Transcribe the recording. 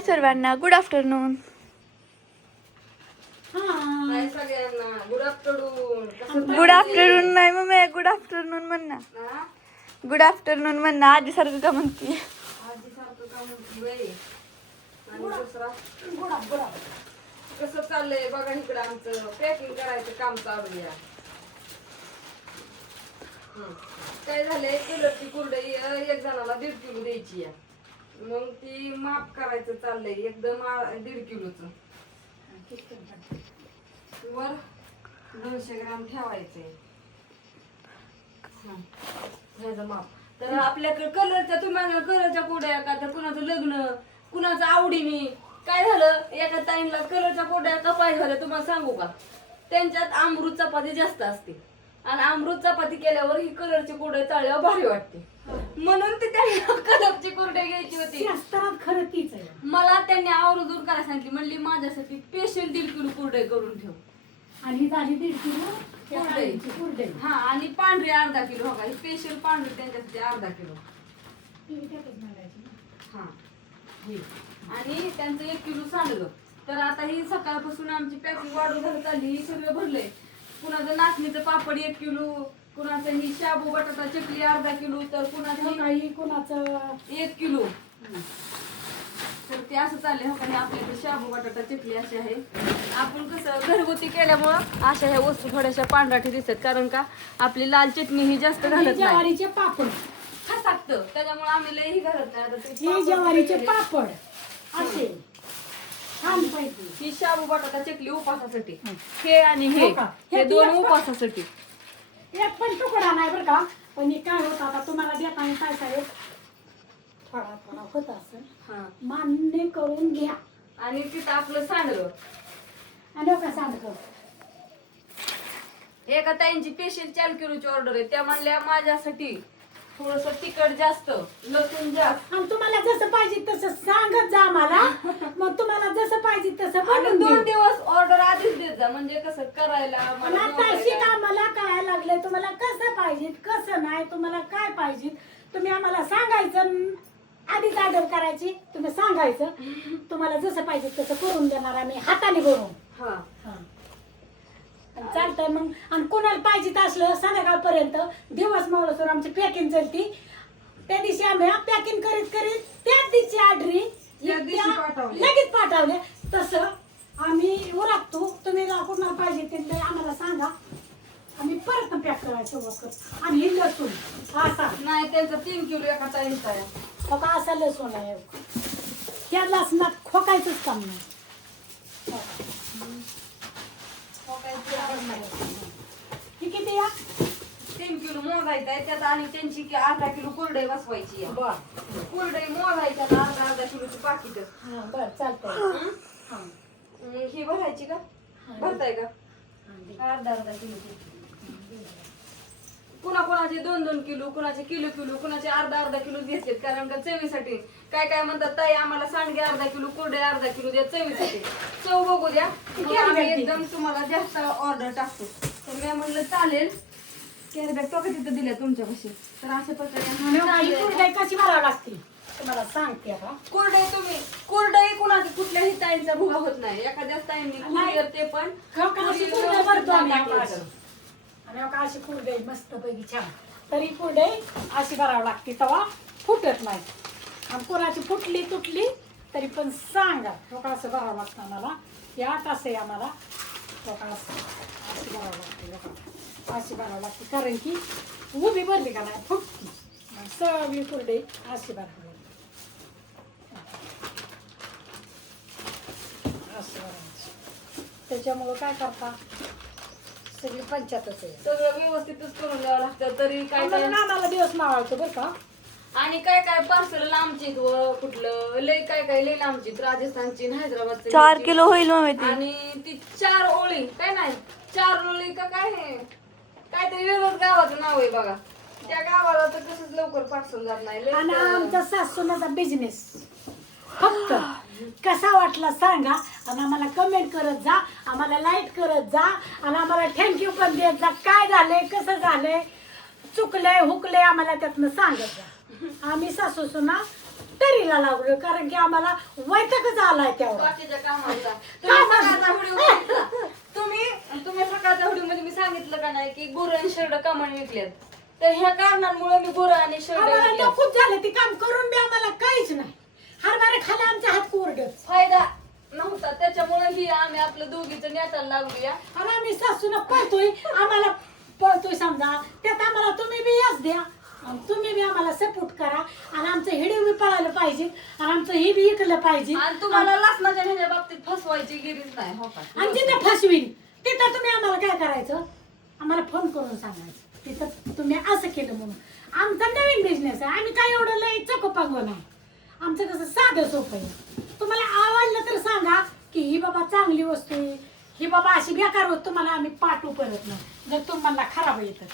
सर्वांना good afternoon. Hi सगळ्यांना good afternoon. Good afternoon नाही मम्मी, गुड आफ्टरनून म्हण ना. गुड आफ्टरनून म्हण ना, आजी सारखं का म्हणते. आजी सारखं का म्हणती बाई. आणि दुसरा कसं चाललंय बघा इकडं आमचं पॅकिंग करायचं काम चालू आहे. काय झालंय कलरची कुरडई एक जणाला 1.5 किलो द्यायची आहे. मग ती माप करायचं चाललंय एकदम 1.5 किलोच वर 200 ग्राम ठेवायचंय. ह्याचं माप तर आपल्याकडे कलरच्या तुम्हाला कलरच्या कुरड्या का तर कुणाचं लग्न कुणाचं आवडीने काय झालं एका ताईंना कलरच्या कुरड्या कपाय झाल्या तुम्हाला सांगू का. त्यांच्यात अमृत चपाती जास्त असते आणि अमृत चपाती केल्यावर ही कलरची कुरडे चाळल्यावर भारी वाटते. म्हणून ती त्यांना कलरची कुरडे घ्यायची होती. खरं तीच आहे. मला त्यांनी आवर्जून करायला सांगितली, म्हणली माझ्यासाठी स्पेशल 1.5 किलो कुरडे करून ठेव. आणि ही झाली 1.5 किलो कुरडई. हा आणि पांढरी 1/2 किलो. हो का स्पेशल पांढरी त्यांच्यासाठी 1/2 किलो. हा हे. आणि त्यांचं 1 किलो सांडलं. तर आता ही सकाळपासून आमची पॅकिंग वाढून घालत चालली. ही सगळं भरलंय. कुणाचं नाचणीचं पापड 1 किलो, कुणाचं ही शाबू बटाटा चकली 1/2 किलो, तर कुणाचं काही कुणाचं 1 किलो. तर ते असं चाललंय. हो का आपल्याकडे शाबू बटाटा चकली अशी आहे. आपण कसं घरगुती केल्यामुळं अशा ह्या वस्तू थोड्याशा पांढराठी दिसतात, कारण का आपली लाल चटणी ही जास्त घालत नाही. ज्वारीचे पापड खसाकतं त्याच्यामुळे आम्ही लई घालत नाही. आता ते हे ज्वारीचे पापड असे छान पाहिजे. ही शाबू बटाटा चकली उपासासाठी हे आणि हे हो का? हे हे दोन एक उपासासाठी. एक पण तुकडा नाही बरं का. पण हे काय होत आता तुम्हाला देताना काय साहेब थोडा होत असेल हा मान्य करून घ्या. आणि तिथं आपलं सांडलं. आणि का सांगतो एका ताईंची स्पेशल 4 किलोची ऑर्डर आहे. त्या म्हणल्या माझ्यासाठी थोडस तिखट जास्त लसूण जास्त. आणि तुम्हाला जसं पाहिजे तसं सांगत जा आम्हाला. मग तुम्हाला जसं पाहिजे तसं आणि बनवून 2 देऊ. दिवस ऑर्डर आधीच देत जा, म्हणजे कसं करायला पण मला आता बनवायला. शिका आम्हाला काय लागलंय, तुम्हाला कसं पाहिजे कसं नाही, तुम्हाला काय पाहिजे तुम्ही आम्हाला सांगायचं. आधीच ऑर्डर करायची, तुम्ही सांगायचं. तुम्हाला जसं पाहिजे तसं करून देणार आम्ही हाताने करून. हा चालतंय मग. आणि कोणाला पाहिजे असलं संध्याकाळपर्यंत दिवस मावळसर आमची पॅकिंग चालती. त्या दिवशी आम्ही पॅकिंग करीत करीत त्याच दिवशी ऑर्डरी त्या दिवशी पाठवली. लगेच पाठवले. तसं आम्ही उरकतो. तुम्ही कोणाला पाहिजे ते आम्हाला सांगा, आम्ही परत पॅक करायचं करतो. आणि हे लसूण असा नाही त्यांचा 3 किलो एका ताईंचा आहे. खोका असा लसूण आहे. त्या लसणात खोकायचंच काम नाही. ही किती या 3 किलो मोजायचं आहे त्यात आणि त्यांची 1/2 किलो कुरडई बसवायची आहे. कुरडई मोजायच्या 1/2 किलोची पाकिट. बर चालतंय. ही भरायची का भरताय का 1/2 किलोची. कुणाचे 2-2 किलो, कुणाचे किलो कुणाचे 1/2 किलो घेतलेत, कारण का चवीसाठी. काय काय म्हणतात ताई आम्हाला सांडगे 1/2 किलो कुरडे 1/2 किलो द्या चवीसाठी. चव बघू द्या. मग आम्ही एकदम तुम्हाला जास्त ऑर्डर टाकतो. तर मी म्हणलं चालेल. कॅरीबॅग तो का तिथं दिल्या तुमच्यापाशी. तर अशा प्रकारे कशी भरावं लागते तुम्हाला सांगते का. कुरडई कुणाची कुठल्याही ताईंचा भुगा होत नाही. एखाद्या ताईंनी कुरिअर ते पण आणि अशी कुरडई मस्त पैकी छान. तरी कुरडई अशी भरावं लागते तेव्हा फुटत नाही. आणि कोणाची फुटली तुटली तरी पण सांगा. लोक असं भरावं लागतं आम्हाला. या तास आहे आम्हाला लोक अशी भरावं लागते. लोक अशी भरावं लागते, कारण की उभी भरली का नाही फुटती. सगळी कुरडई अशी भरावं लागते. अशी भरायची. त्याच्यामुळं काय करता सगळी पंचायतच आहे. सगळं व्यवस्थितच करून द्यावं लागतं. तरी काय काय आम्हाला दिवस मावायचं बरं का. आणि काय काय पार्सल लांबची कुठलं लय काय लय लांबची राजस्थानची हैदराबादची 4 किलो होईल मम्मी ती. आणि ती 4 ओळी काय नाही 4 ओळी का काय काहीतरी वेगळंच गावाचं नाव आहे बघा. त्या गावाला तर कसंच लवकर पार्सल जात नाही. लय आणि आमचा सासूनाचा बिझनेस फक्त कसा वाटला सांगा. आणि आम्हाला कमेंट करत जा, आम्हाला लाईक करत जा, आणि आम्हाला थँक्यू पण देत जा. काय झालंय कसं झालंय चुकलंय हुकलंय आम्हाला त्यातनं सांगत जा. आम्ही सासू सुना तरीला लागलो, कारण की आम्हाला वैतागच आलाय तेवढा. बाकीच्या कामाचा कामाचा. तुम्ही सकाळच्या व्हिडिओ मध्ये मी सांगितलं का नाही की गुरं आणि शर्ट कमाने विकल्यात, तर ह्या कारणांमुळे मी गुरं आणि शर्ट आम्हाला विकल्यात. नकोच झालं ते काम करून बी आम्हाला काहीच नाही. हरभरे खाली आमच्या हात कोरडच. फायदा नव्हता, त्याच्यामुळे ही आम्ही आपलं दोघीचं नेटाला लागूया. आणि आम्ही सासून पळतोय, आम्हाला पळतोय समजा, त्यात आम्हाला तुम्ही बी यश द्या आणि तुम्ही बी आम्हाला सपोर्ट करा आणि आमचं हिडीव बी पळायला पाहिजे आणि आमचं हे बी इकलं पाहिजे. आणि तुम्हाला लसणाच्या ह्याच्या बाबतीत फसवायची गिरीच नाही, हो का? आणि जिथं फसवीन तिथं तुम्ही आम्हाला काय करायचं, आम्हाला फोन करून सांगायचं तिथं तुम्ही असं केलं म्हणून. आमचा नवीन बिझनेस आहे, आम्ही काय एवढं लय चकोपांगो नाही. आमचं कसं साधं सोपं आहे. तुम्हाला आवडलं तर सांगा की ही बाबा चांगली वस्तू आहे, ही बाबा अशी बेकार वस्तू मला आम्ही पाठवू परत नाही जर तुम्हाला खराब येतं.